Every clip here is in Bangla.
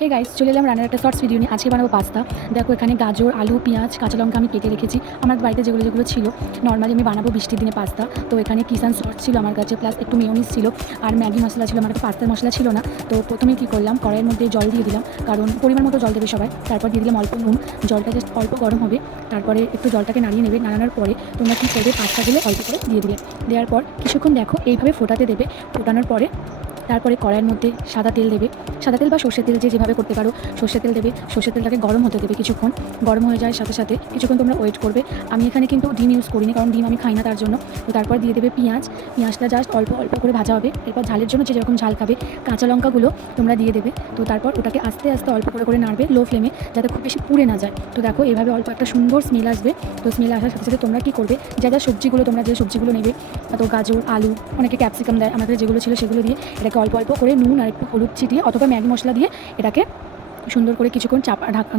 হে গাইস, চলে এলাম রান্নার একটা শর্টস ভিডিও নিয়ে। আজকে বানাবো পাস্তা। দেখো এখানে গাজর, আলু, পেঁয়াজ, কাঁচা লঙ্কা আমি কেটে রেখেছি। আমার বাড়িতে যেগুলো ছিল, নর্মালি আমি বানাবো বৃষ্টির দিনে পাস্তা। তো এখানে কিষান সস ছিল আমার কাছে, প্লাস একটু মেয়োনিজ ছিল আর ম্যাগি মশলা ছিল। আমার কাছে পাস্তার মশলা ছিল না। তো প্রথমে কী করলাম, কড়াইয়ের মধ্যে জল দিয়ে দিলাম, কারণ পরিমাণ মতো জল দেবে সবাই। তারপর দিয়ে দিলাম অল্প নুন। জলটা জাস্ট অল্প গরম হবে, তারপরে একটু জলটাকে নাড়িয়ে নেবে। নাড়ানোর পরে তোমরা কী করবে, পাস্তাগুলো অল্প করে দিয়ে দিলে। দেওয়ার পর কিছুক্ষণ দেখো এইভাবে ফোটাতে দেবে। ফোটানোর পরে তারপরে কড়াইয়ের মধ্যে সাদা তেল দেবে। সাদা তেল বা সর্ষের তেল যেভাবে করতে পারো, সর্ষের তেল দেবে। সর্ষের তেলটাকে গরম হতে দেবে কিছুক্ষণ। গরম হয়ে যাওয়ার সাথে সাথে কিছুক্ষণ তোমরা ওয়েট করবে। আমি এখানে কিন্তু ডিম ইউজ করিনি, কারণ ডিম আমি খাই না তার জন্য। তো তারপর দিয়ে দেবে পেঁয়াজ। পেঁয়াজটা জাস্ট অল্প অল্প করে ভাজা হবে। এরপর ঝালের জন্য যে যেরকম ঝাল খাবে, কাঁচা লঙ্কাগুলো তোমরা দিয়ে দেবে। তো তারপর ওটাকে আস্তে আস্তে অল্প করে নাড়বে লো ফ্লেমে, যাতে খুব বেশি পুড়ে না যায়। তো দেখো এভাবে অল্প একটা সুন্দর স্মেল আসবে। তো স্মেল আসার সাথে সাথে তোমরা কী করবে, যা সবজিগুলো তোমরা যে সবজিগুলো নেবে, তো গাজর, আলু, অনেকে ক্যাপসিকাম দেয়, আমাদের যেগুলো ছিল সেগুলো দিয়ে এটাকে অল্প অল্প করে নুন আর একটু হলুদ ছিটিয়ে অথবা ম্যাগি মশলা দিয়ে এটাকে সুন্দর করে কিছুক্ষণ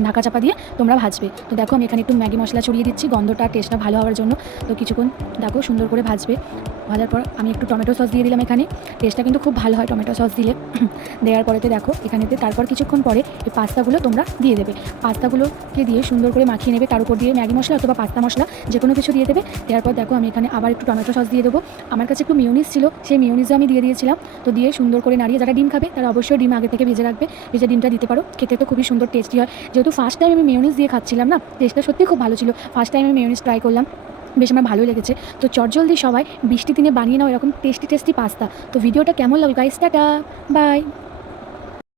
ঢাকা চাপা দিয়ে তোমরা ভাজবে। তো দেখো আমি এখানে একটু ম্যাগি মশলা ছড়িয়ে দিচ্ছি গন্ধটা টেস্টটা ভালো হওয়ার জন্য। তো কিছুক্ষণ দেখো সুন্দর করে ভাজবে। ভাজার পর আমি একটু টমেটো সস দিয়ে দিলাম। এখানে টেস্টটা কিন্তু খুব ভালো হয় টমেটো সস দিলে। দেওয়ার পরেতে দেখো এখানেতে তারপর কিছুক্ষণ পরে এই পাস্তাগুলো তোমরা দিয়ে দেবে। পাস্তাগুলোকে দিয়ে সুন্দর করে মাখিয়ে নেবে। তার উপর দিয়ে ম্যাগি মশলা অথবা পাস্তা মশলা যে কোনো কিছু দিয়ে দেবে। দেওয়ার পর দেখো আমি এখানে আবার একটু টমেটো সস দিয়ে দেবো। আমার কাছে একটু মিউনিস ছিল, সেই মিউনিসও আমি দিয়ে দিয়েছিলাম। তো দিয়ে সুন্দর করে নাড়িয়ে, যারা ডিম খাবে তারা অবশ্যই ডিম আগে থেকে ভেজে রাখবে, ভেজে ডিমটা দিতে পারো। খেতে তো খুবই সুন্দর টেস্টি হয়। যেহেতু ফার্স্ট টাইম আমি মিউনিস দিয়ে খাচ্ছিলাম না, টেস্টটা সত্যি খুব ভালো ছিল। ফার্স্ট টাইম আমি মিউনিস ট্রাই করলাম, বেশ আমার ভালোই লেগেছে। তো চটজলদি সবাই বৃষ্টি দিনে বানিয়ে নাও এরকম টেস্টি টেস্টি পাস্তা। তো ভিডিওটা কেমন লাগলো গাইস? Tata, by.